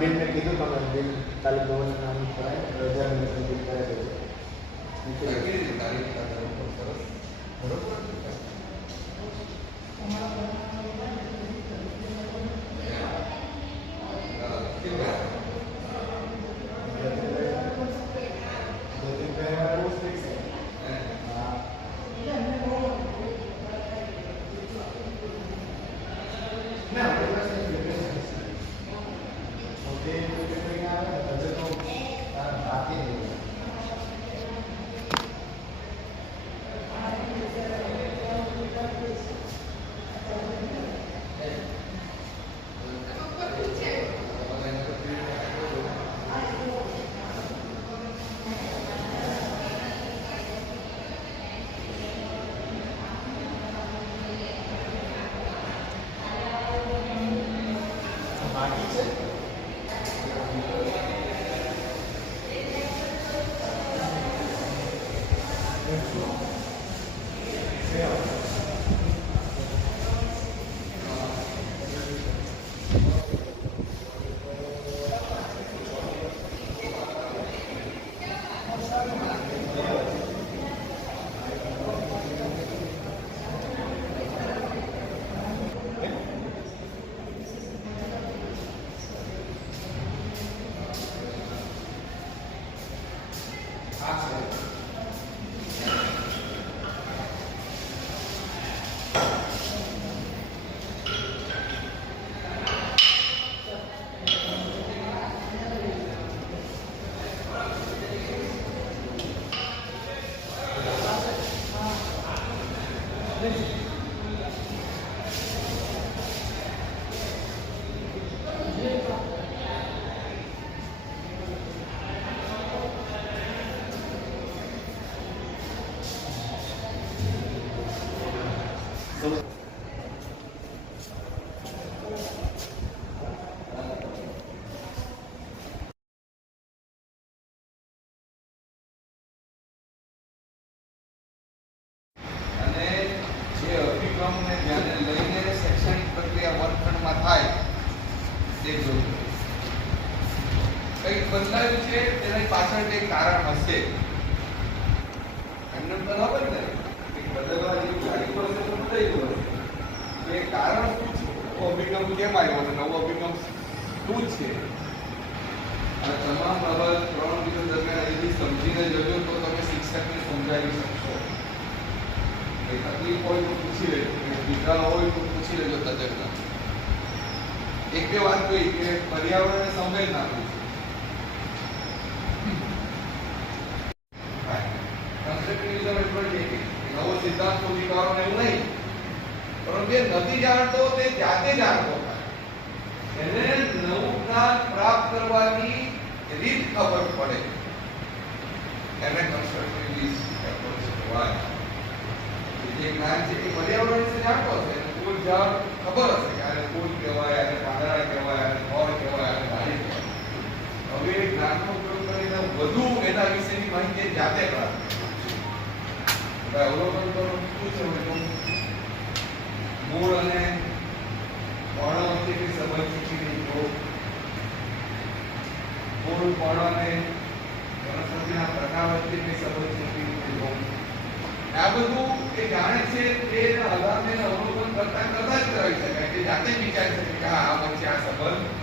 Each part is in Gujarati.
બેન મેં કીધું તમે બેન કાલે ગવર્નર નામ કરાય રજા સંગીત કરાય કંઈક બદલાયું છે તેના પાછળ એક કારણ હશે. એમને બરાબર ને બદલવા જેવી ગાડી પડશે તો બદલાયું હશે. એ કારણ શું છે? અભિગમ કેમ આવ્યો અને નવો અભિગમ શું છે? અને તમામ બાબત 3 દિવસ દરમિયાન અહીંથી સમજીને જજો તો તમે શિક્ષકને સમજાવી શકશો. કઈ તકલીફ હોય તો પૂછી લેજો, બીજા હોય તો પૂછી લેજો તજજ્ઞ. એક બે વાત કહી કે પર્યાવરણને સમજાવી નાખ્યું છે. કન્સ્ટ્રક્ટિવિઝમ એટલે કે નવો સિદ્ધાંત શોધી કાઢવાનો એવું નહીં, પરંતુ જે નથી જાણતો તે જાતે જાણતો થાય. એને નવું જ્ઞાન પ્રાપ્ત કરવાની રીત ખબર પડે, એને કન્સ્ટ્રક્ટિવિઝમ એપ્રોચ કહેવાય. જે જ્ઞાન છે એ પર્યાવરણ વિશે જાણતો હશે, એને કોઈ જાણ ખબર હશે કે આને ફૂલ કહેવાય, આને પાંદડા કહેવાય, આને ફળ કહેવાય, આને ડાળી કહેવાય. હવે જ્ઞાનનો ઉપયોગ કરીને વધુ એના વિશેની માહિતી જાતે પ્રાપ્ત કરે. અવલોકન કરવું શું છે? મૂળ અને પર્ણ વચ્ચેની સંબંધ શીખીને જો મૂળ પર્ણ અને વનસ્પતિના પ્રકાર વચ્ચેની સંબંધ શીખીને જો આ બધું એ જાણે છે તે આધારને અવલોકન કરતા જ કરાવી શકાય, કે જાતે વિચારી શકે કે આ વચ્ચે આ સંબંધ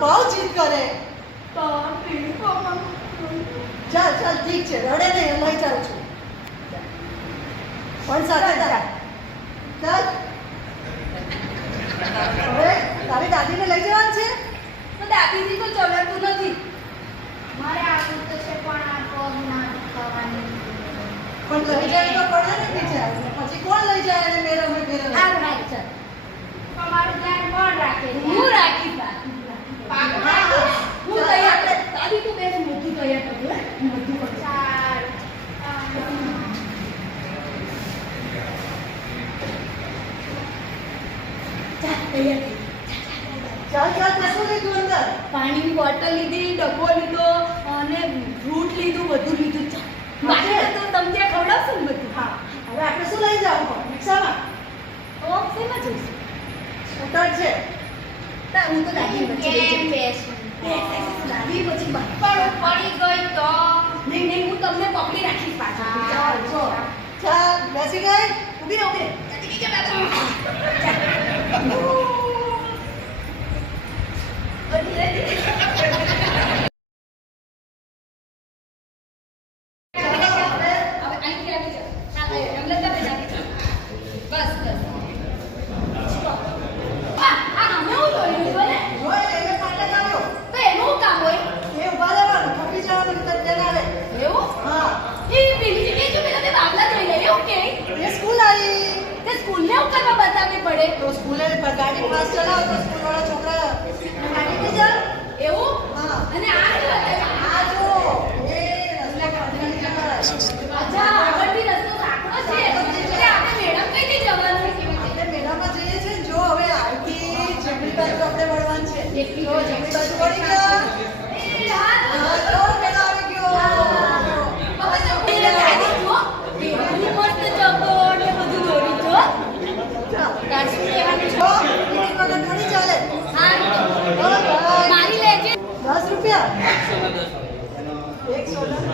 બહુ જીદ કરે. ચાલ ચાલ ઠીક છે, રડે નહીં, લઈ જાઉં છું. પણ સાથે ચાલ. હવે તારી દાદીને લઈ જવાનું છે? તો દાદીજી તો ચલાતું નથી. મારે આવું તો છે પણ આ પગ ના દુખાવાની. પણ લઈ જાય તો પડે ને ટીચર. પછી કોણ લઈ જાય અને મેરે અમે ઘરે આ રાખ છે. તમારું ધ્યાન કોણ રાખે? હું રાખીશ. હું તૈયાર કર. દાદી તો બેન મોટું તૈયાર કરજો. મોટું કર. ચાલ. ચાલ તૈયાર. પાણીની બોટલ લીધી, ડબ્બો લીધો અને ફ્રૂટ લીધું, બધું લીધું. બાકી તો તમે ત્યાં ખવડાવશો ને બધું. હા હવે આપણે શું લઈ જવાનું રિક્ષામાં? તો શેમાં જઈશું? સ્કૂટર છે. હું તો દાદી વચ્ચે લઈ કેમ જઈશ. બેસું? દાદી પછી પણ હું પડી ગઈ તો નહીં નહીં, હું તમને પકડી રાખીશ પાછળ. ચાલ જો ચાલ બેસી ગઈ. ઊભી રહો, ઊભી રહો. જલ્દી નીચે બેસો. ધીરે ધીરે. ચાલો આપણે હવે અહીંથી આવી જાઓ. હા, એમને તમે જાતી જાઓ. બસ બસ. અમે હું જોઈ લીધું ને જોઈ લઈને ફાટક આવ્યો. તો એનું શું કામ હોય? એ ઊભા રહેવાનું ઠપી જવાનું તો ટ્રેન આવે. એવું? હા એ પેલી જગ્યાએ જો પેલા તે બાબલા જોઈ લે એવું કે એ સ્કૂલ આવી. તે સ્કૂલને એવું કરવા બતાવવી પડે તો સ્કૂલે ગાડી ફાસ્ટ ચલાવો તો સ્કૂલવાળા છોકરા ગાડી નહીં ચાલે. એવું? હા અને આ શું બતાવ્યું? આ જો એ રસ્તા કાઢીને જતા. અચ્છા, આગળથી રસ્તો સાંકડો છે. એટલે આપણે મેડમ કઈથી જવાનું? આપણે મેળામાં જઈએ છીએ ને, જો હવે આથી જમણી બાજુ આપણે વળવાનું છે. એકલી જો જો જમણી બાજુ વળી ગયા. એ હા. હા જો મેળો આવી ગયો. હવે તો પેલા ગાડી જો. કેટલી મસ્ત ચકોર ને બધું દોરી જો. ચાલ. તાર શું કહેવાનું છે? જો ટિકિટ વગર ઘણી ચાલે. હા, બરાબર. મારી લેજે. 10 રૂપિયા. 110.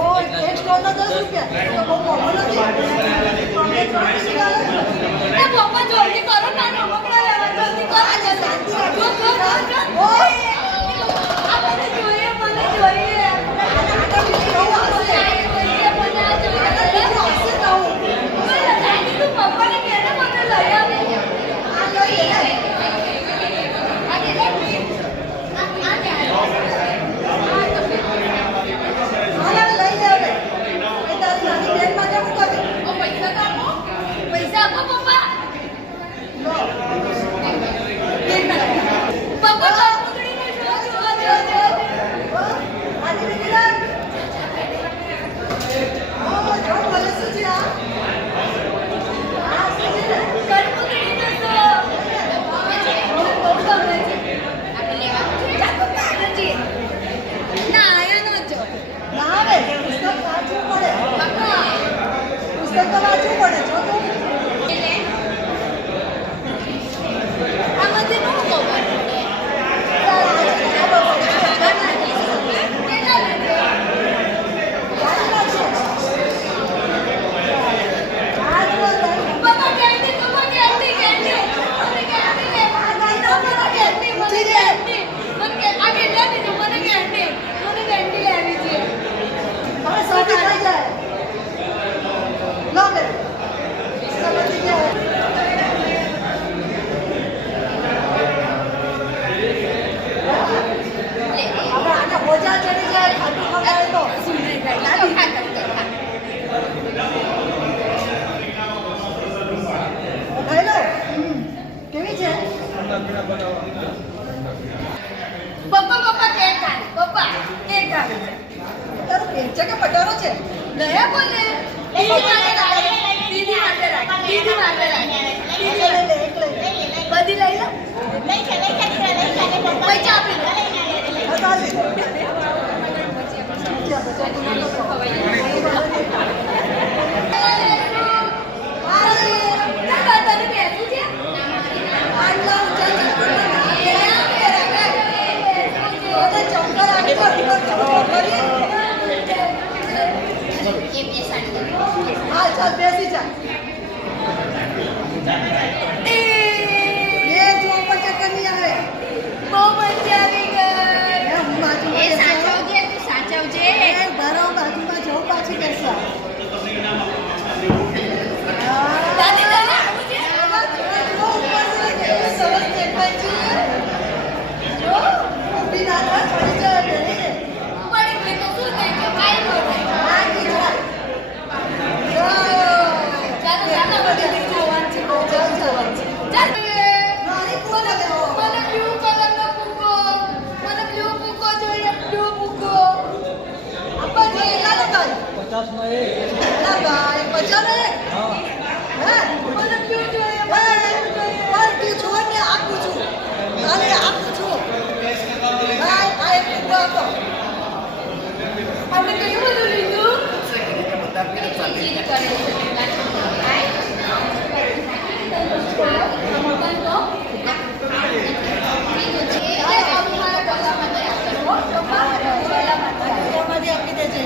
ઓ એક સ્ટોલના 10 રૂપિયા. તો બહુ મોંઘો નથી. અમે 3 ચાલે. એ પપ્પા જલ્દી કરો ના રમકડા લેવા જલ્દી કરો. શાંતિ રાખો. જો, જો, જો, જો. ઓય. આ મને જોઈએ, મને જોઈએ. આગળ બીજું નવું આવશે. જોઈએ, મને આ આગળ જોઈએ. બીજું આવશે નવું. બોલો, દાદી, તું પપ્પાને કહે ને મને લઈ આવે. આ લઈ લે. આ કેટલા? આ ક્યારે? હાલ હવે લઈ લે હવે. એ તારી નાની બેન માટે મૂકો દે. ઓ, પૈસા તો આપો. પૈસા આપો, પપ્પા. લો. પપ્પા તો પકડીને જો, જો, જો, જો. ઓ, આની બીજી લાગ. ઓ, જો બોલે શું છે આ? આ શું છે? કડપકડીને જો. મને બહુ ગમે છે. આપણે લેવાનું છે? ચાલ, પપ્પા, નથી. ના, આયા ન જો. ના આવે. પુસ્તક વાંચવું પડે. પપ્પા. પુસ્તક તો વાંચવું પડે. જો તું. એટલે આ બધે નો ખબર પડે. ચાલ, આ છે ને, આ બાબા. કેટલા લેજે? પપ્પા કેન્ડી, પપ્પા કેન્ડી, કેન્ડી. મને કેન્ડી લે. મને કેન્ડી, મને કેન્ડી. મને કે આ કેટલા દીધું? મને કેન્ડી. મને કેન્ડી લેવી છે. હવે સાથી થઈ જાય. લો બે. સમજી જાય. હવે આને બોજા ચડી જાય ખાટું ખવડાવે તો. સુંદર થાય. લાવો, ખા, ખા, ખા. ખાઈ લો. કેવી છે? પપ્પા, પપ્પા કેક ખાય. પપ્પા કેક ખાય. તારું પેટ છે કે પટારો છે? દયા બોલે. દીદી માટે રાખ. દીદી માટે રાખ. દીદી માટે રાખ. એક લઈ લે, એક લઈ લે. બધી લઈ લો. પૈસા આપી દો. હા, ચાલી. જ્યાં બધા ગુનાઓ કરો. તને બેસું છે? આટલા ઊંચા ચપ્પલમાં ના પહેરાય. તો ચક્કર આવે તો ચક્કર કરી. હા ચાલ બેસી જા. એ જો ઉપર ચક્કર નહીં આવે. બહુ મજા આવી ગઈ. હું બાજુમાં એ બેસવા. સાચવજે તું સાચવજે એ ભરો બાજુમાં જાઉં પાછી બેસવા. દાદી તને આવું છે? જો ઉપર છે, કેટલું સરસ દેખાય છે. જો ઊભી ના થા, પડી જાય બેસી રે. પડી ગઈ તો શું થાય કે કાંઈ ન થાય. આ કીધા. જો. ચાલો ચાલો બધી જોવાનું છે. બહુ જોવાનું છે. ચાલ. મારી કોણ લેવો? મને બ્લુ કલરનો ફૂગો. મને બ્લુ ફૂગો જોઈએ. બ્લુ ફૂગો. આપા જો એલા ભાઈ. 50 માં એક. એલા ભાઈ 50 ને? હા. હે? મને બ્લુ જોઈએ. પણ તું એમાંથી આપી દેજે.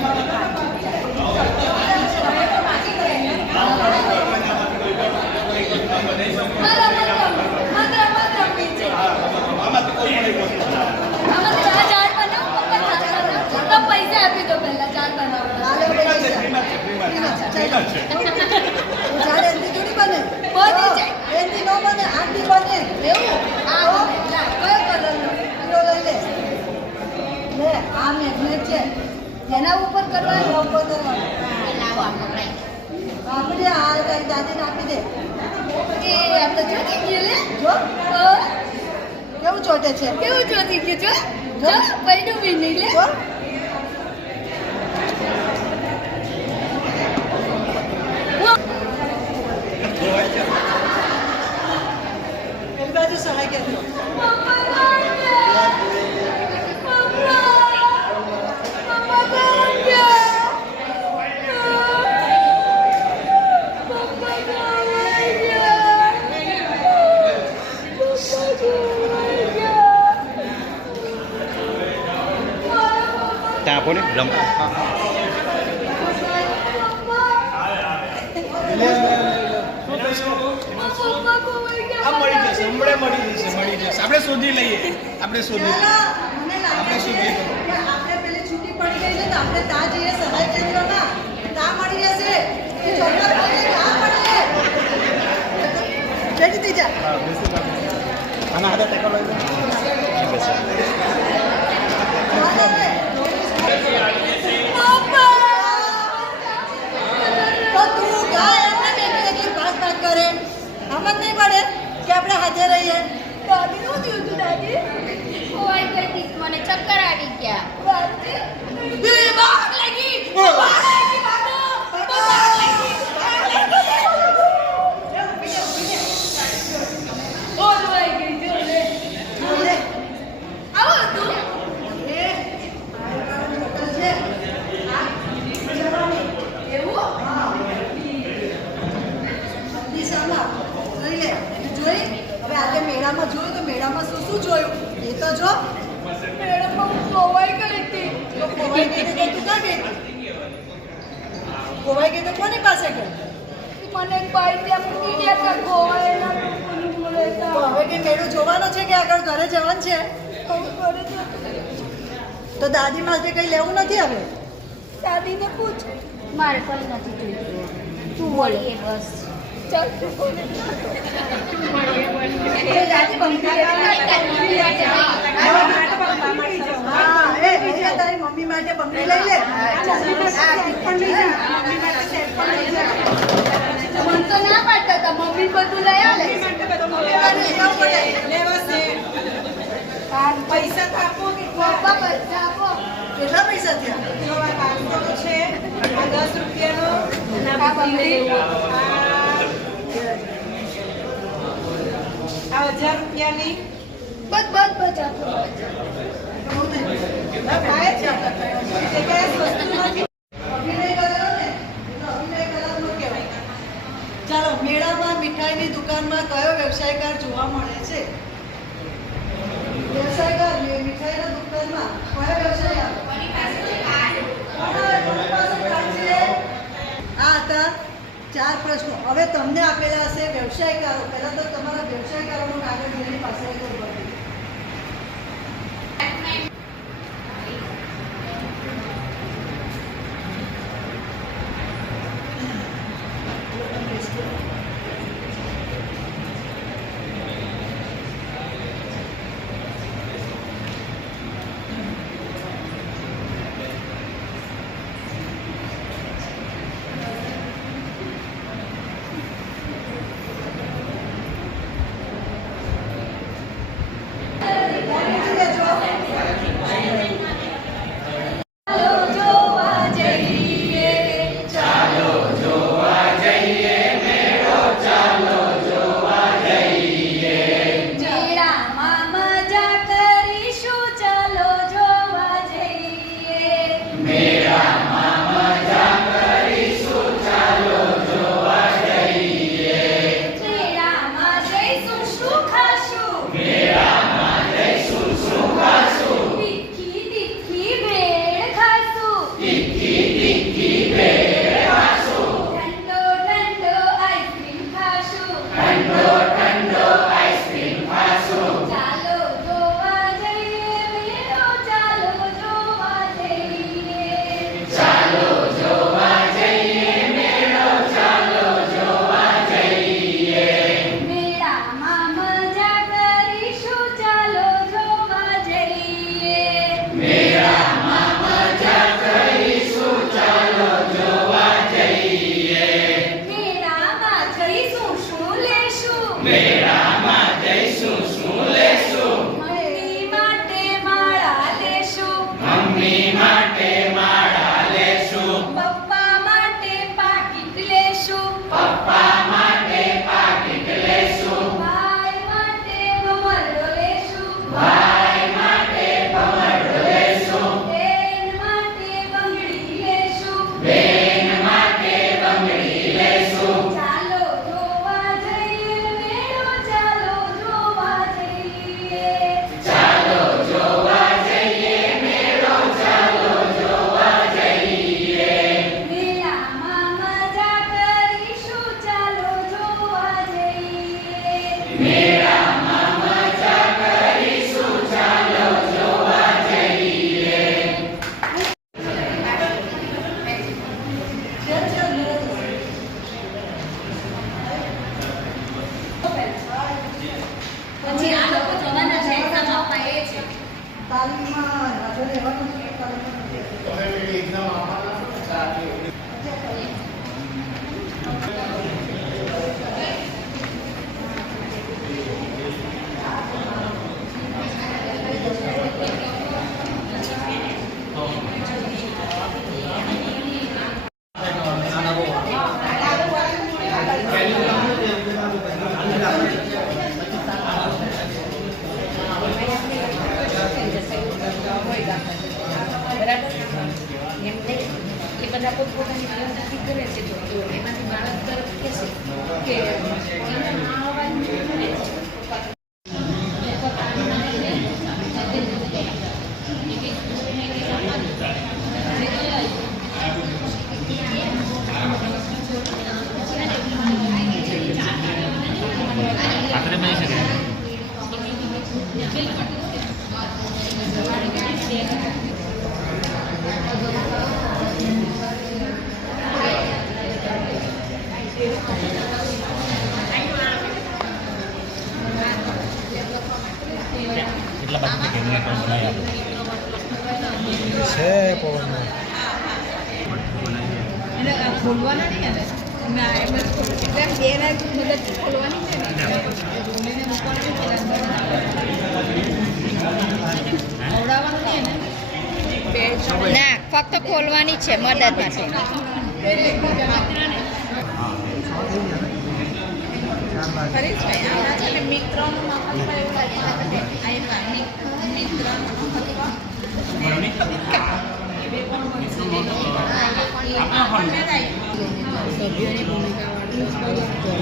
પૈસા આપી દો પહેલા ચાર બનાવવા. હાલો પૈસા. ઝાડ એનથી થોડી બને. બની જાય. એનથી ન બને, આટલી બને. એવું આ કયો કલરનો? પીળો લઈ લે. લે, આ મેગ્નેટ છે. એના ઉપર કરવાનું. એના ઉપર કરવાનું. લાવો આ પકડાય. આપી દે, આ તારી દાદીને આપી દે. એ આપણે ચોટી ગયું લે. જો, અ, કેવું ચોટે છે. કેવું ચોટી ગયું જો જો પૈડું બી નહીં લે. જો. પેલી બાજુ સહાય કરજો. પપ્પા કોણ ગયા? પપ્પા કોણ ગયા? પપ્પા કોણ ગયા? પપ્પા કોણ ગયા? ત્યાં આપો ને રમ આપણે શોધી લઈએ. આપણે શોધી ચાલો, મને લાગે છે કે આપણે પેલી છૂટી પડી ગઈ છે તો આપણે ત્યાં જઈએ સહાય કેન્દ્રમાં. ત્યાં મળી જશે. એ ચોટલા પડી ત્યાં મળીએ. બેઠી થઈ જા. આના હાથે ટેકો લઈ લો. ચાલ હવે. તો તું ગાય એમને બેઠી એકલી ભાગ ભાગ કરે. આમ જ નહીં પડે કે આપણે હાજર રહીએ. દાદી નું થયું તું દાદી ખોવાઈ ગઈ હતી, મને ચક્કર આવી ગયા. દાદી આગ લાગી આગ લાગી બાબો આગ લાગી ઓરવાઈ ગઈ જો લે લે. આવો તું એ આ ચોટલ છે. આ જવાની. એવું હા. દિશામાં જોઈ લે. જોઈ હવે આજે મેળામાં જોયું તો મેળામાં શું શું જોયું એ તો જો. મેડમ હું ખોવાઈ ગઈ હતી તો ખોવાઈ ગઈ તો તું ક્યાં ગઈ? ખોવાઈ ગઈ તો કોની પાસે ગઈ? મને એક ભાઈ ત્યાં મૂકી ગયા હતા ખોવાયેલા લોકોની જોડે તો હતા. હવે કે મેળો જોવાનો છે કે આગળ ઘરે જવાનું છે? હું ઘરે જતી. તો દાદી માટે કઈ લેવું નથી હવે? દાદીને પૂછ મારે કોઈ નથી જોઈતું. તું મળીએ બસ. ચાલ તું કોને દાદી બંધ હા એ એટલે તારી મમ્મી માટે બંગડી લઈ લે. મન તો ના પાડતા હતા મમ્મી બધું લઈ આવે પૈસા તો આપો કે પપ્પા પૈસા આપો કેટલા પૈસા થયા? 500 છે, આ 10 રૂપિયાનો, આ બંગડી આ 1000 રૂપિયાની. બસ બસ બસ આપો ખાય છે તે કઈ વસ્તુ નથી. અભિનય કરેલો ને તો અભિનય કલાત્મક કહેવાય. ચાલો, મેળામાં મીઠાઈની દુકાનમાં કયો વ્યવસાયકાર જોવા મળે છે? વ્યવસાયકાર મીઠાઈના દુકાનમાં કયો વ્યવસાય આવે? કોની પાસે કાર્ડ છે? આ હતા 4 પ્રશ્નો. હવે તમને આપેલા હશે વ્યવસાયકારો. પહેલા તો તમારા વ્યવસાયકારોનો કાગળ જેની પાસે હોય તો ભરી. પપ્પા માટે પાકીટ લેશું ભાઈ માટે ભમરડો લેશું બેન માટે બંગડી લેશું ચાલો જોવા જઈએ મેળો ચાલો જોવા જઈએ મેળામાં મજા કરીશું ચાલો જોવા જઈએ પછી આ લોકો જવાના છે એક્ઝામ આપવા એ છે તાલીમમાં હાજર રહેવાનું છે તાલીમમાં નથી. બરાબર એમ નહીં એ બધા પોતપોતાની પ્રવૃત્તિ કરે છે જો તો એમાંથી બાળક તરફ કહેશે કે એને આ અવાજ મળે આખરે બની શકે એટલા બાકી કે નહીં પણ બનાવી આપો છે પવન બોલવાના નહીં અને ના એમ જ એટલે એમ બે રાત મદદ ખોલવાની છે ને રૂમીને મૂકવાની ખવડાવવાનું નહીં ને ના ફક્ત ખોલવાની છે મદદ માટે હરીશભાઈ આવડા છે ને મિત્રોનું મફત એવું લાગે આવ્યા મિત્રોનું સભ્યોની ભૂમિકા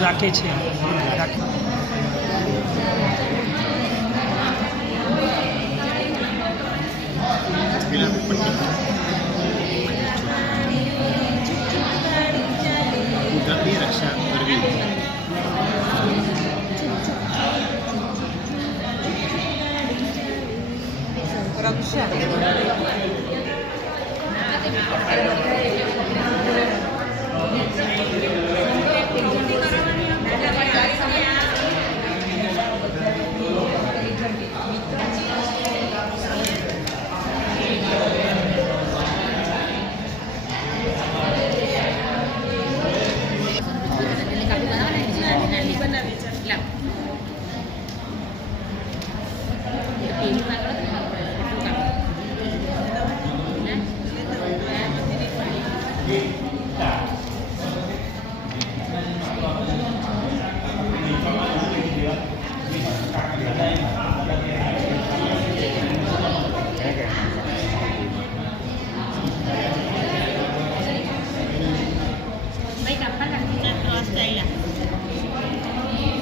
રાખે છે કુદરતની રક્ષા કરવી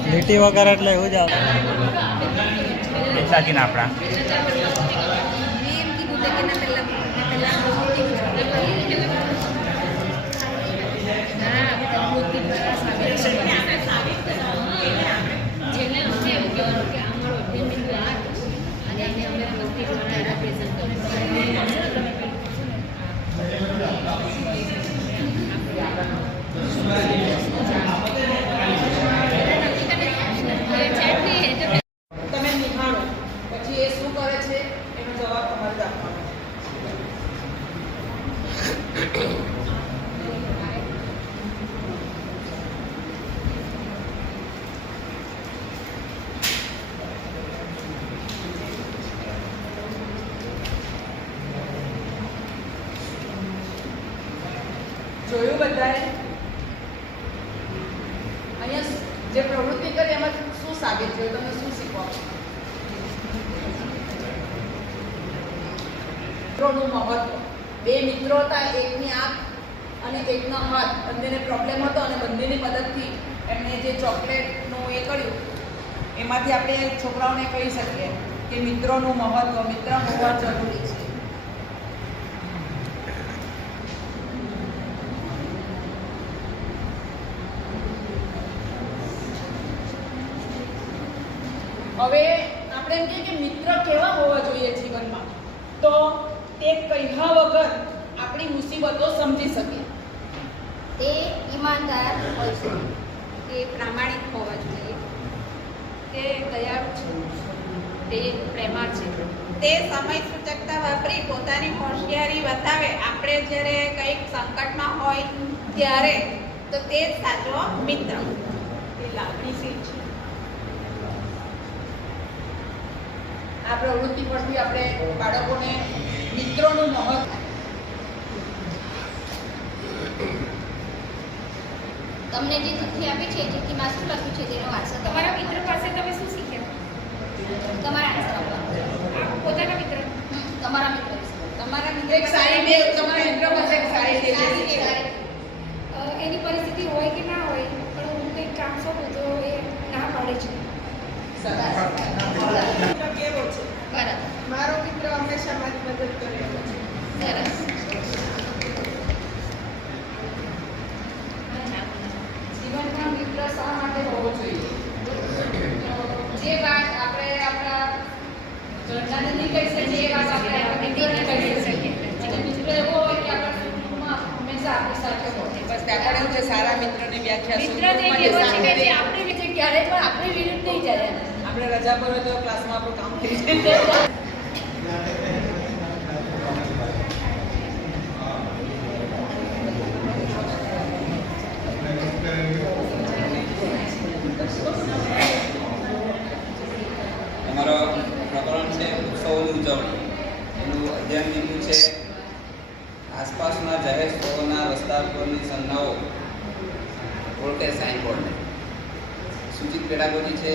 લીટી વગર એટલે એવું જ આવે એટલા જ આપણા એમ કીધું કે ના પહેલા હા મૂર્તિ દ્વારા સાબિત જેને અમને એવું કહેવાનું કે આ મારો બિંદુ આ અને એને અમે મૂર્તિ દ્વારા રિપ્રેઝન્ટ તમે નિહાળો પછી એ શું કરે છે એનો જવાબ તમારે આપવાનો. જોયું બધાએ અહીંયા જે પ્રવૃત્તિ કરી એમાં શું સાબિત થયું, તમે શું શીખવા? મિત્રોનું મહત્વ. બે મિત્રો હતા, એકની આંખ અને એકનો હાથ, બંનેને પ્રોબ્લેમ હતો અને બંનેની મદદથી એમણે જે ચોકલેટનું એ કર્યું એમાંથી આપણે છોકરાઓને કહી શકીએ કે મિત્રોનું મહત્વ, મિત્ર હોવા જરૂરી છે. હવે આપણે એમ કહીએ કે મિત્ર કેવા હોવા જોઈએ જીવનમાં, તો તે કહ્યા વગર આપણી મુસીબતો સમજી શકે. તે ઈમાનદાર હોય છે, તે પ્રામાણિક હોવા જોઈએ, તે દયાળુ છે, તે પ્રેમાળ છે, તે સમય સૂચકતા વાપરી પોતાની હોશિયારી બતાવે આપણે જ્યારે કંઈક સંકટમાં હોય ત્યારે, તો તે જ સાચો મિત્ર. તે લાગણીશીલ છે. આ પ્રવૃત્તિ પરથી આપણે બાળકોને મિત્રોનું મહત્વ. તમને જે ચિઠ્ઠી આપી છે ચિઠ્ઠીમાં શું લખ્યું છે તેનો આન્સર તમારા મિત્ર પાસે તમે શું શીખ્યા? તમારા આન્સર આપવાનો. પોતાના મિત્ર તમારા મિત્ર વિશે. તમારા મિત્ર એક સારી ટેવ, તમારા મિત્ર પાસે એક સારી ટેવ છે. એની પરિસ્થિતિ હોય કે ના હોય, પણ હું કંઈક કામ સોંપું તો એ ના પાડે છે. મિત્ર કેવો છે? બરાબર. મારો મિત્ર હંમેશા મારી મદદ કરે છે. સરસ. જીવનમાં મિત્ર શા માટે હોવો જોઈએ? જે વાત આપણે આપણા ઘરનાને નહીં કહી શકીએ એ વાત આપણે આપણા મિત્રને કહી શકીએ. અને મિત્ર એવો હોય કે આપણા સુખ-દુઃખમાં હંમેશા આપણી સાથે હોય. બસ આપણે એવું છે, સારા મિત્રની વ્યાખ્યા મિત્ર જ એક એવો છે કે જે આપણી વિશે ક્યારેય પણ આપણી વિરુદ્ધ નહીં જાય. આપણે રજા પર હોય તો ક્લાસમાં આપણું કામ થઈ જાય. અમારો પ્રકરણ છે ઉત્સવોની ઉજવણી. એનું અધ્યયન લીધું છે આસપાસના જાહેર સ્થળોના રસ્તા પરની સંજ્ઞાઓ ઓળખે સાઇનબોર્ડને. સૂચિત પેડાગોજી છે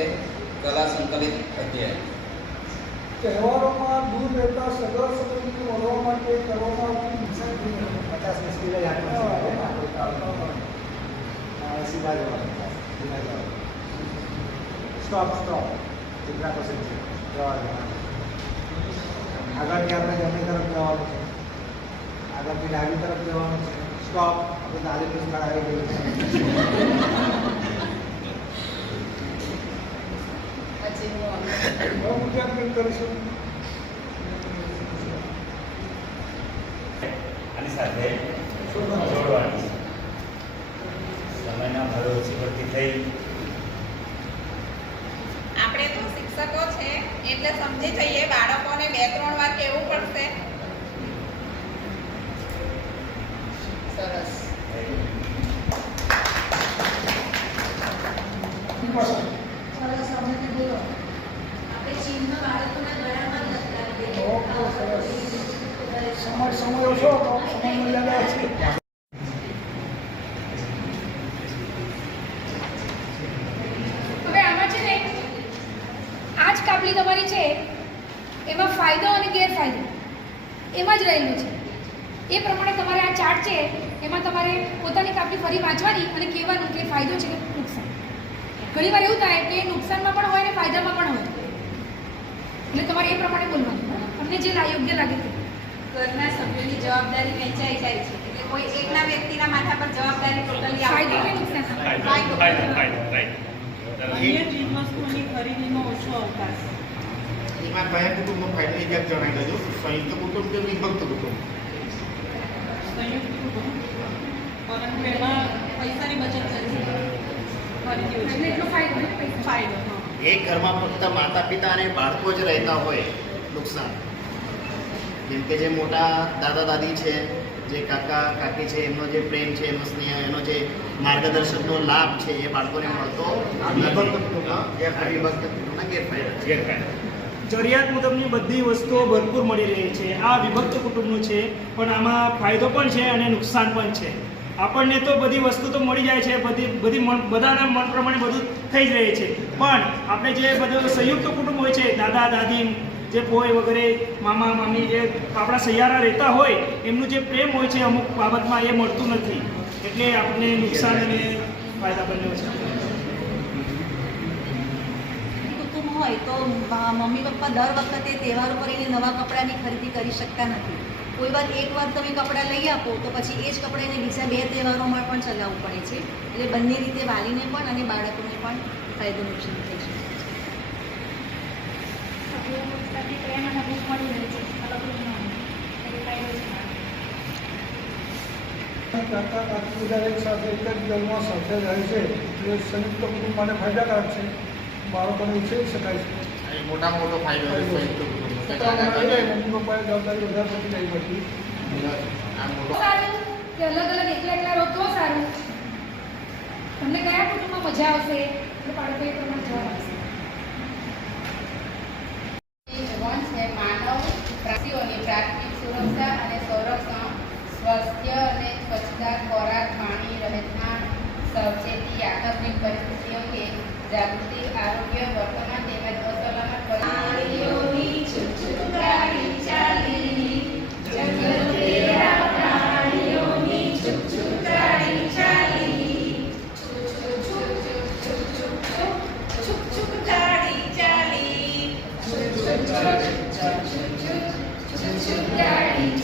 કલા સંકલિત અધ્યયન. તહેવારોમાં દૂર રહેતા સગા સંબંધીઓ મળવા માટે કરવામાં આવતી નુકસાન 50 મુશ્કેલ જ સીધા જવાનું. સ્ટોપ કેટલા પસંદ છે જવાનું. આગળથી આપણે જમણી તરફ જવાનું છે, આગળથી ડાબી તરફ જવાનું છે. સ્ટોપ, આપણે તાલીમ સ્થળ આવી ગયું છે. મૂલ્યાંકન કરીશું. આની સાથે જોડવાની છે. સમયના ભાવે ઓછી પડતી થઈ. આપણે તો શિક્ષકો છે એટલે સમજી જઈએ, બાળકોને 2-3 વાર કહેવું પડશે. સરસ. સરસ, અમને બોલો. આપણે ચીન બાળકોના ગળામાં સમય ઓછો હતો, સમય મર્યાદા છે. હવે આમાં છે ને આ જ કાપલી તમારી છે, એમાં ફાયદો અને ગેરફાયદો એમાં જ રહેલું છે. એ પ્રમાણે તમારે આ ચાર્ટ છે એમાં તમારે પોતાની કાપલી ફરી વાંચવાની અને કહેવાનું કે ફાયદો છે કે નુકસાન. ઘણી વાર એવું થાય કે નુકસાનમાં પણ હોય ને ફાયદામાં પણ હોય, એટલે તમારે એ પ્રમાણે બોલવાનું, તમને જે યોગ્ય લાગે તે. ઘરના સભ્યોની જવાબદારી વહેંચાઈ જાય છે એટલે કોઈ એકના વ્યક્તિના માથા પર જવાબદારી ટોટલી ફાયદો કે નુકસાન? અન્ય ચીજવસ્તુઓની ખરીદીમાં ઓછો અવકાશ. એમાં કયા કુટુંબનો ફાયદો એક જ જણાવી દેજો. સંયુક્ત કુટુંબ કે વિભક્ત કુટુંબ? સંયુક્ત કુટુંબ, પરંતુ એમાં પૈસાની બચત થઈ છે. ખરીદી ઓછી. એટલે એટલો ફાયદો ને પૈસા. ફાયદો. એક ઘરમાં ફક્ત માતા પિતા અને બાળકો જ રહેતા હોય, નુકસાન. જેમ કે જે મોટા દાદા દાદી છે, જે કાકા કાકી છે, એમનો જે પ્રેમ છે, એમનો સ્નેહ, એનો જે માર્ગદર્શનનો લાભ છે એ બાળકોને મળતો વિભક્ત કુટુંબના ગેરફાયદા. જરૂરિયાત મુજબની બધી વસ્તુઓ ભરપૂર મળી રહી છે. આ વિભક્ત કુટુંબનું છે, પણ આમાં ફાયદો પણ છે અને નુકસાન પણ છે. આપણને તો બધી વસ્તુ તો મળી જાય છે, બધાના મન પ્રમાણે બધું થઈ જ રહે છે, પણ આપણે જે બધું સંયુક્ત કુટુંબ હોય છે, દાદા દાદી, જે પોય વગેરે, મામા મામી, જે આપણા સૈયારા રહેતા હોય, એમનું જે પ્રેમ હોય છે અમુક બાબતમાં એ મળતું નથી, એટલે આપણને નુકસાન અને ફાયદા બંને છે. કુટુંબ હોય તો મમ્મી પપ્પા દર વખતે તહેવારો પર એને નવા કપડાની ખરીદી કરી શકતા નથી. કોઈ વાર એકવાર તમે કપડાં લઈ આપો તો પછી એ જ કપડાને બીજા 2 તહેવારોમાં પણ ચલાવવું પડે છે, એટલે બંને રીતે વાલીને પણ અને બાળકોને પણ ફાયદો નુકસાન થઈ શકે કાકા કાકી બધા એક સાથે એક જ ઘરમાં સાથે રહે છે, એ સંયુક્ત કુટુંબ માટે ફાયદાકારક છે, બાળકોને ઉછેરી શકાય છે. એ મોટામાં મોટો ફાયદો છે સંયુક્ત કુટુંબનો. મમ્મી પપ્પાએ જવાબદારી વધારે થતી નહીં પડતી. આ મોટો સારું કે અલગ અલગ એકલા રહો તો સારું? તમને કયા કુટુંબમાં મજા આવશે? એટલે બાળકો એ પ્રમાણે જવાબ આપશે. વન છે માનવ પ્રાણીઓની પ્રાથમિક સુરક્ષા અને સંરક્ષણ, સ્વાસ્થ્ય અને સ્વચ્છતા, ખોરાક, પાણી, રહેઠાણ, સાવચેતી, આકસ્મિક પરિસ્થિતિઓ કે જાગૃતિ, આરોગ્ય, વર્તમાન તેમજ અસલામત પ્રાણીઓની છૂટછૂટગાડી ચાલી, જંગલ તેરા પ્રાણીઓની છૂટછૂટગાડી ચાલી, છૂટછૂટગાડી ચાલી, છૂટછૂટગાડી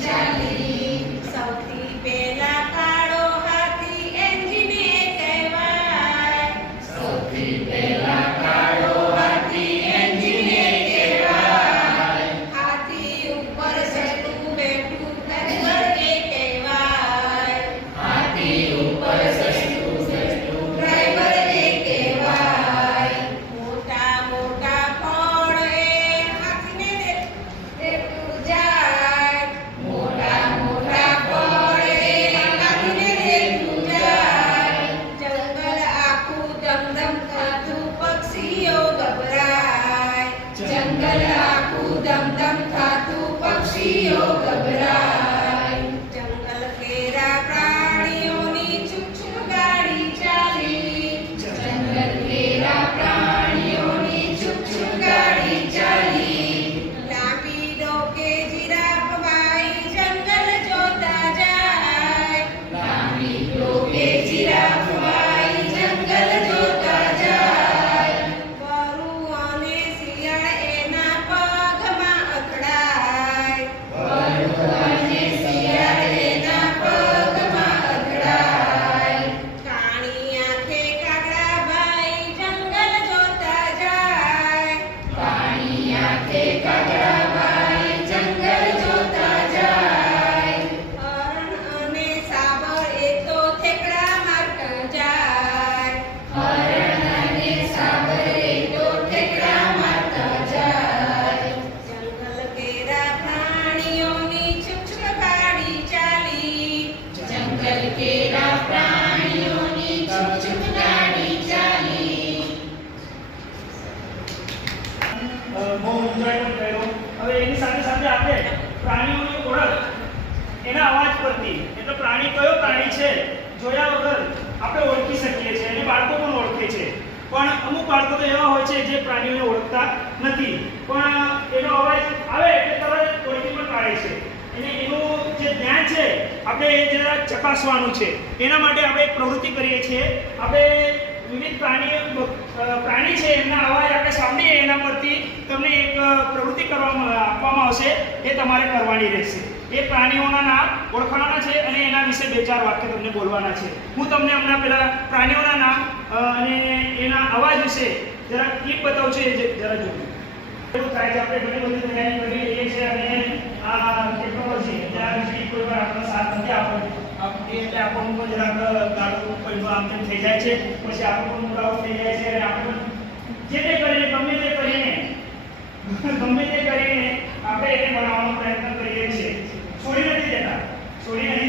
ચાલી. સૌથી પહેલા કાળો હાથી એન્જિને કહેવાય, સૌથી પહેલા કાળો હાથી એન્જિને કહેવાય. હાથી ઉપર ચડતું બેઠું ડ્રાઈવર એ કહેવાય, હાથી ઉપર ચડતું બેઠું ડ્રાઈવર એ કહેવાય. મોટા મોટા ફળ એ હાથીને દેતું જાય, મોટા મોટા ફળ એ હાથીને દેતું જાય. જંગલ આખું ધમધમ થતું પક્ષીઓ ગભરાય, જંગલ આખું ધમધમ થતું પક્ષીઓ ગભરાય. જંગલ કેરા પ્રાણીઓની છૂટછૂટગાડી ચાલી, જંગલ કેરા પ્રાણીઓની છૂટછૂટગાડી ચાલી. લાંબી ડોકે જીરાફ બાઈ જંગલ જોતા જાય, લાંબી ડોકે જીરાફ બાઈ જંગલ જોતા જાય. વરુ અને શિયાળ એના પગમાં અથડાય, વરુ અને શિયાળ એના પગમાં અથડાય. કાણી આંખે કાગડા ભાઈ જંગલ જોતા જાય, કાણી આંખે કાગડા ભાઈ જંગલ જોતા જાય. હરણ અને સાબર એ તો ઠેકડા મારતા જાય, હરણ અને સાબર એ તો ઠેકડા મારતા જાય. જંગલ કેરા પ્રાણીઓની છૂટછૂટગાડી ચાલી, જંગલ કેરા પ્રાણીઓની છૂટછૂટગાડી ચાલી. બહુ એન્જોય પણ કર્યો. હવે એની સાથે સાથે આપણે પ્રાણીઓની ઓળખ એના અવાજ પરથી, એટલે પ્રાણી કયો પ્રાણી છે જોયા વગર આપણે ઓળખી શકીએ છીએ, અને બાળકો પણ ઓળખે છે. પણ અમુક બાળકો તો એવા હોય છે જે પ્રાણીઓને ઓળખતા નથી, પણ એનો અવાજ આવે એટલે તરત ઓળખી પણ કાઢે છે. અને એનું જે જ્ઞાન છે આપણે એ જરા ચકાસવાનું છે. એના માટે આપણે એક પ્રવૃત્તિ કરીએ છીએ. આપણે વિવિધ પ્રાણી છે એમના અવાજ આપણે સાંભળીએ, એના પરથી તમને એક પ્રવૃત્તિ આપવામાં આવશે, એ તમારે કરવાની રહેશે. એ પ્રાણીઓના નામ ઓળખવાના છે અને એના વિશે 2-4 વાક્ય તમને બોલવાના છે. હું તમને હમણાં પહેલા પ્રાણીઓના નામ અને એના અવાજ વિશે જરા ક્લિપ બતાવું છું, એ જરા જોજો. એવું થાય છે આપણે ઘણી બધી તૈયારી કરી લઈએ છીએ અને આ ટેકનોલોજી ત્યાં વીજળી કોઈ વાર આપણો સાથ નથી આપતો, એટલે આપણું પણ જરાક ગાડું કોઈ આમ તેમ થઈ જાય છે, પછી આપણું પણ મુરાવો થઈ જાય છે, અને આપણે જે તે કરીને ગમે તે કરીને આપણે એને બનાવવાનો પ્રયત્ન કરીએ છીએ. છોડી નથી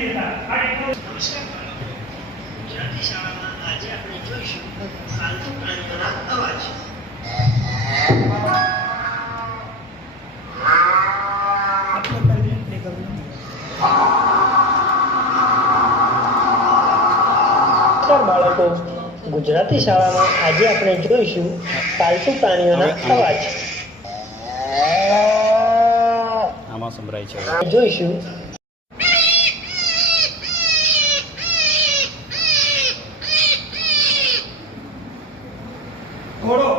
દેતા. આ ટેકનોલોજી ગુજરાતી શાળામાં આજે આપણે જોઈશું પાલતુ પ્રાણીઓના અવાજ. આપણે કરીને પ્લે કરવું. ગુજરાતી શાળામાં આજે આપણે જોઈશું પાલતુ પ્રાણીઓના અવાજ. આમાં સંભળાય છે. જોઈશું ઘોડો,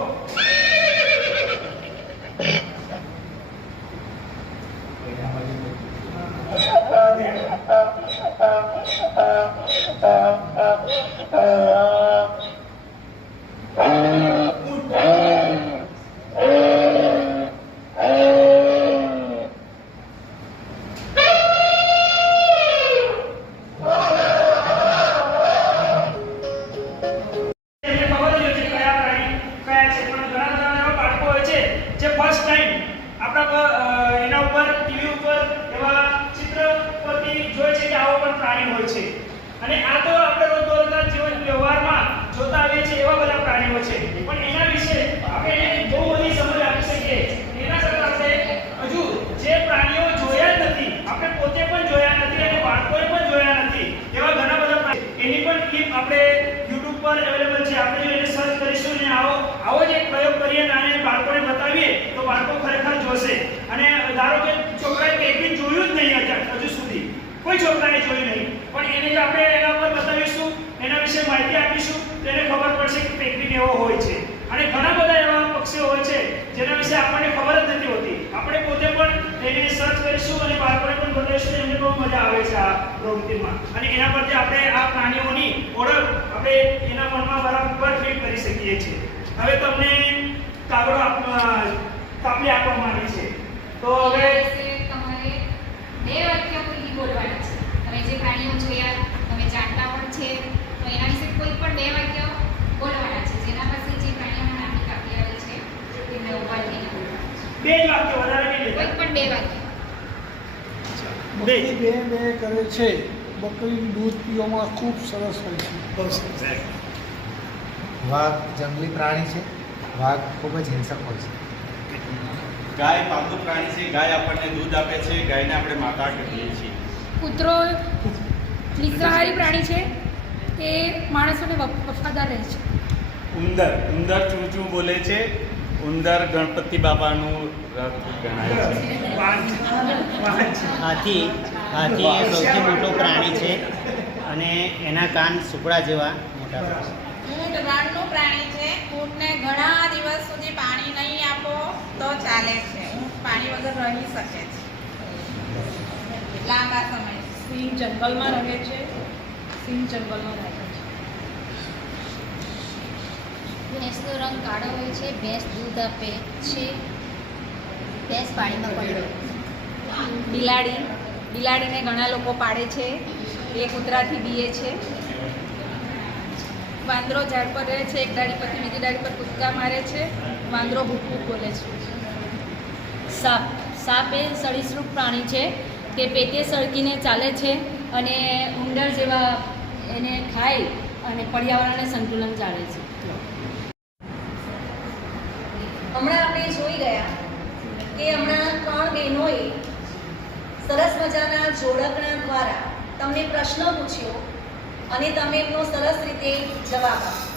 એમને ખબર જ હોય છે કયા પ્રાણી કયા છે, પણ ઘણા બધા એવા બાળકો હોય છે જે ફર્સ્ટ ટાઈમ આપણા એના ઉપર ટીવી ઉપર એવા ચિત્ર પરથી જોઈ છે કે આવો પણ પ્રાણી હોય છે. અને આ તો આપણે રોજબરોજના જીવન વ્યવહારમાં જોતા આવીએ છીએ એવા બધા પ્રાણીઓ છે, પણ એના વિશે આપણે એને બહુ બધી સમજ આપી શકીએ. એના કરતાં આપણે હજુ જે પ્રાણીઓ જોયા જ નથી, આપણે પોતે પણ જોયા નથી અને બાળકોએ પણ જોયા નથી એવા ઘણા બધા એની પણ ક્લિપ આપણે YouTube પર અવેલેબલ છે. આપણે જો એને સર્ચ કરીશું ને આવો જ એક પ્રયોગ કરીએ અને આને બાળકોને બતાવીએ તો બાળકો ખરેખર જોશે. અને ધારો કે છોકરાએ પેન્ગ્વિન જોયું જ નહીં હજુ સુધી, કોઈ છોકરાએ જોયું નહીં, પણ એને જો આપણે એના પર બતાવીશું, એના વિશે માહિતી આપીશું તો એને ખબર પડશે કે પેન્ગ્વિન એવો હોય છે. અને ઘણા બધા એવા પક્ષીઓ હોય છે જેના વિશે આપણને ખબર જ નથી હોતી. આપણે પોતે પણ એને સર્ચ કરીશું અને બાળકોને પણ બતાવીશું, એમને બહુ મજા આવે છે આ પ્રવૃત્તિમાં. અને એના પરથી આપણે આ પ્રાણીઓની ઓળખ આપણે એના મનમાં બરાબર ફિટ કરી શકીએ છીએ. હવે તમને કાગળો કાપલી આપવામાં આવી છે, તો હવે તમારે 2 વાક્ય પૂરી બોલવાના છે. તમે જે પ્રાણીઓ જોયા, તમે જાણતા પણ છે, તો એના વિશે કોઈ પણ 2 વાક્ય બોલવાના છે. જેના પાસે જે પ્રાણીઓના નામની કાપલી આવે છે તેમને ઉભા થઈને બોલવાના છે. 2 વાક્ય, વધારે નહીં લેતા. કોઈ પણ 2 વાક્ય. બકરી બે બે કરે છે, બકરીનું દૂધ પીવામાં ખૂબ સરસ હોય છે. બસ વાઘ જંગલી પ્રાણી છે. વાઘ ખૂબ જ હિંસક હોય છે. ગાય પાલતુ પ્રાણી છે. ગાય આપણને દૂધ આપે છે. ગાયને આપણે માતા કહીએ છીએ. કૂતરો નિસ્વાહારી પ્રાણી છે, એ માણસોને વફાદાર રહે છે. ઉંદર ચૂં ચૂં બોલે છે. ઉંદર ગણપતિ બાપાનું રથ ગણાય છે. હાથી એ સૌથી મોટો પ્રાણી છે અને એના કાન સુકડા જેવા મોટા છે. ઊંટ રણનું પ્રાણી છે. ઊંટને ઘણા દિવસ સુધી પાણી નહીં આપો તો ચાલે છે. ઊંટ પાણી વગર રહી શકે છે લાંબા સમય. સિંહ જંગલમાં રહે છે. સિંહ જંગલમાં રહે છે. ભેંસનો રંગ કાળો હોય છે. ભેંસ દૂધ આપે છે. ભેંસ પાણીમાં પડે. બિલાડીને ઘણા લોકો પાળે છે. એ કૂતરાથી બીએ છે. વાંદરો ઝાડ પર રહે છે. એક ડાળી પરથી બીજી ડાળી પર કૂદકા મારે છે. વાંદરો ભૂક ભૂક બોલે છે. સાપ એ સળીસૃપ પ્રાણી છે, તે પેટે સળગીને ચાલે છે અને ઉંદર જેવા એને ખાઈ અને પર્યાવરણને સંતુલન જાળવે છે. હમણાં આપણે જોઈ ગયા કે હમણાં 3 બહેનોએ સરસ મજાના જોડકણા દ્વારા તમને પ્રશ્ન પૂછ્યો અને તમે એમનો સરસ રીતે જવાબ આપ્યો.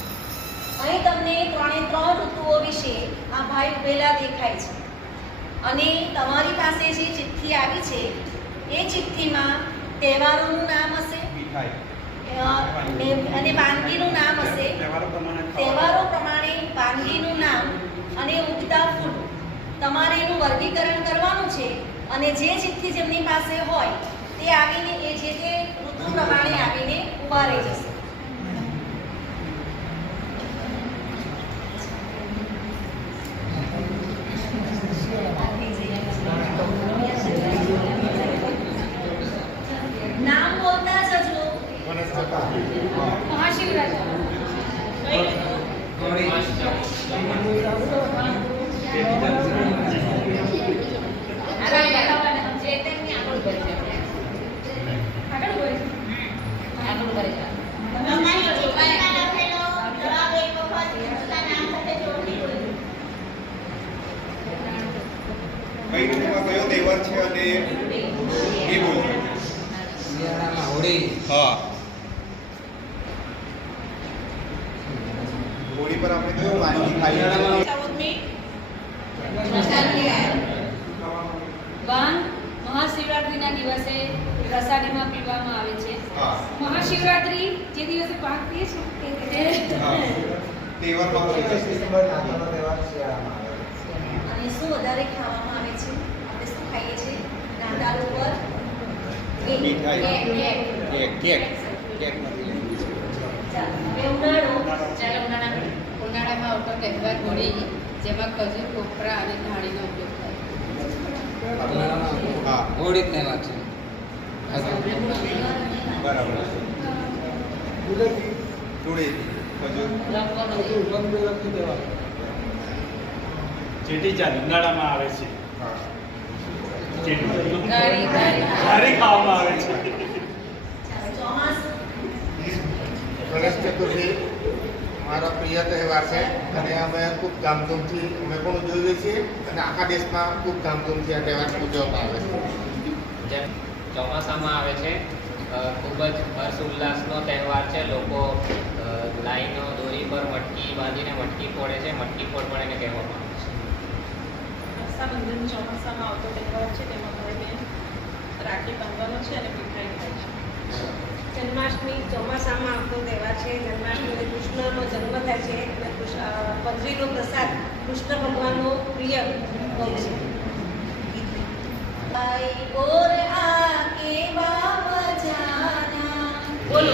અહીં તમને 3 ઋતુઓ વિશે આ ભાઈ ઉભેલા દેખાય છે અને તમારી પાસે જે ચિઠ્ઠી આવી છે એ ચિઠ્ઠીમાં તહેવારોનું નામ હશે અને વાનગીનું નામ હશે. તહેવારો પ્રમાણે વાનગીનું નામ અને ઉગતા ફૂલ તમારે એનું વર્ગીકરણ કરવાનું છે અને જે ચિઠ્ઠી જેમની પાસે હોય તે આવીને એ જે તે ઋતુ પ્રમાણે આવીને ઊભા રહી જશે. નામ બોલતા જજો. કઈ ઋતુમાં કયો તહેવાર છે અને એ બોલજો. શિયાળામાં હોળી. હા. હોળી પર આપણે કયું વાનગી ખાઈએ? 14મી ભાંગ મહાશિવરાત્રિના દિવસે પ્રસાદીમાં પીવામાં આવે છે. હા. મહાશિવરાત્રિ જે દિવસે ભાંગ પીએ છે તે તહેવારમાં કરીએ છીએ. અને શું વધારે ખાવામાં આવે છે? આપણે શું ખાઈએ છીએ નાતાલ ઉપર? ઉનાળામાં આવતો તહેવાર હોળી, જેમાં ખજૂર, કોપરા અને ધાણીનો ઉપયોગ થાય. હા હોળી જ તહેવાર છે. બરાબર. ધૂળેટી ખજૂર. ચેટીચાંદ ઉનાળામાં આવે છે. હા. ઘારી ખાવામાં આવે છે. ગણેશ ચતુર્થી મારો પ્રિય તહેવાર છે અને અમે ખૂબ ધામધૂમથી અમે પણ ઉજવીએ છીએ અને આખા દેશમાં ખૂબ ધામધૂમથી આ તહેવાર ઉજવવામાં આવે છે. જેમ ચોમાસામાં આવે છે ખૂબ જ હર્ષ ઉલ્લાસનો તહેવાર છે. લોકો લાઈનો દોરી પર મટકી બાંધીને મટકી ફોડે છે. મટકી ફોડ પણ એને કહેવામાં આવે છે. રક્ષાબંધન ચોમાસામાં આવતો તહેવાર છે. તેમાં ઘરે બેન રાખડી બાંધવાનો છે અને મીઠાઈ ખાય છે. જન્માષ્ટમી ચોમાસામાં આવતો તહેવાર છે. જન્માષ્ટમી કૃષ્ણનો જન્મ થાય છે અને પંજરીનો પ્રસાદ કૃષ્ણ ભગવાનનો પ્રિય ભોગ છે. ઓર આકે બાબા જાના બોલો